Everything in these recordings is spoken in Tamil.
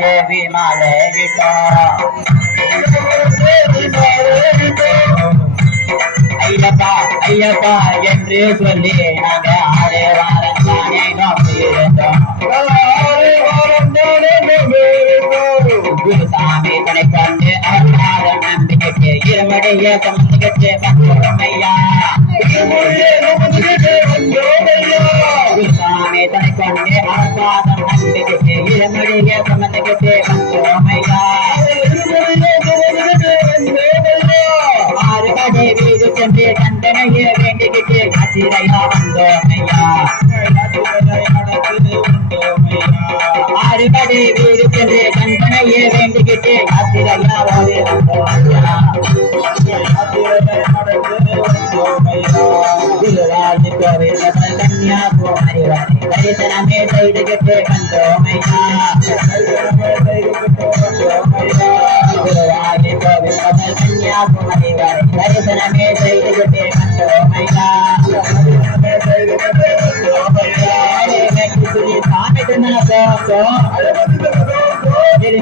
தேவி மாலையிட்டோ ஐயப்பா ஐயப்பா என்று சொல்லி நாங்க 6 வாரம் தானே நோக்கியிருந்தோம். குருசாமி துணை கொண்டு அவராத நம்பிக்கைக்கு இருமடைய சமந்துகிட்டு வந்தோமையா. குருசாமி துணை கொண்டு அவராத நம்பிக்கைக்கு இருமடைய சமந்துகிட்டு வந்தோமையா. ஆறுபடை வீடு சென்று கண்டனைய வேண்டிக்கிட்டு கசிரையா வந்தோமையா. ஆறுபடை வீடு சென்று கண்டனைய வேண்டிக்கிட்டு கசிரையா வந்தோமையா. குருராஜ் கோவில் கன்னியாகுமரி வரை தரிசனமே செய்துகிட்டு வந்தோமையா. குருராஜ் கோவில் கன்னியாகுமரி வரை தரிசனமே செய்துகிட்டு வந்தோமையா.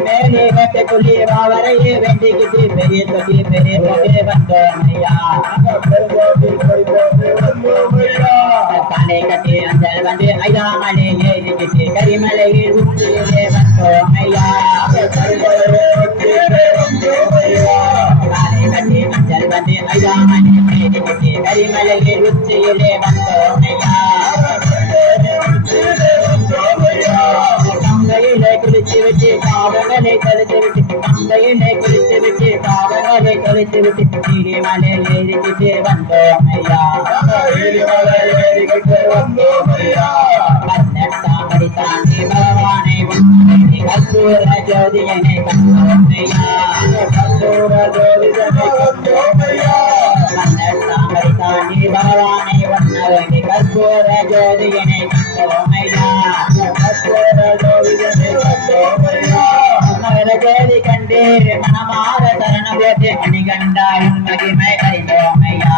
மேலே கட்ட சொல்லி வரையே வேண்டிக்கிட்டு பெரிய தொகை பெரிய தொகை வந்தோமையா. தலை கட்டி அஞ்சல் வந்து ஐதாமலை ஏறிக்கிட்டு கரிமலையில் உச்சியிலே வந்தோமையா. தலை கட்டி அஞ்சல் வந்து ஐதாமலை ஏறிக்கிட்டு கரிமலையில் உச்சியிலே வந்தோமையா. தங்கையிலே குளித்து விட்டு பாவங்களை கழித்து விட்டு தங்கையிலே குளித்து விட்டு பாவங்களை கழித்து விட்டு நீரிமலை ஏறிக்கிட்டு வந்தோமையா. பன்னெட்டாமடி தாண்டி பகவானை கற்பூர ஜோதியனை கண்டோமையா. பன்னெட்டாமடி தாண்டி பகவானை வண்ணவனை கற்பூர ஜோதியனை கண்டோமையா. ஜோதி கண்டே மனமாற சரண போட்டு மணிகண்டாயின் மகிமை அறிந்தோமையா.